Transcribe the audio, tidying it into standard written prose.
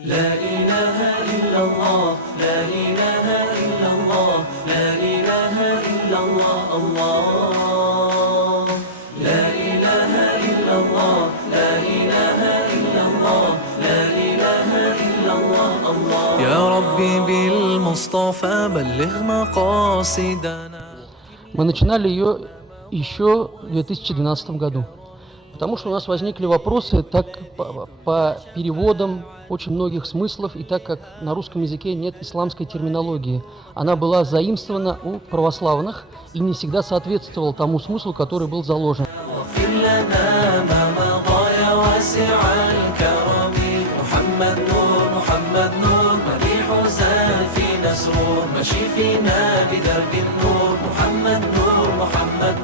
لا إله إلا الله، لا إله إلا الله، لا إله إلا الله، الله. لا إله إلا الله، لا إله إلا الله، لا إله إلا الله، الله. يا ربي بالمصطفى بلغ مقاصدنا. Мы начинали ее еще в 2012 году, потому что у нас возникли вопросы так по переводам очень многих смыслов, и так как на русском языке нет исламской терминологии. Она была заимствована у православных и не всегда соответствовала тому смыслу, который был заложен. مشي فينا بدرب النور محمد نور محمد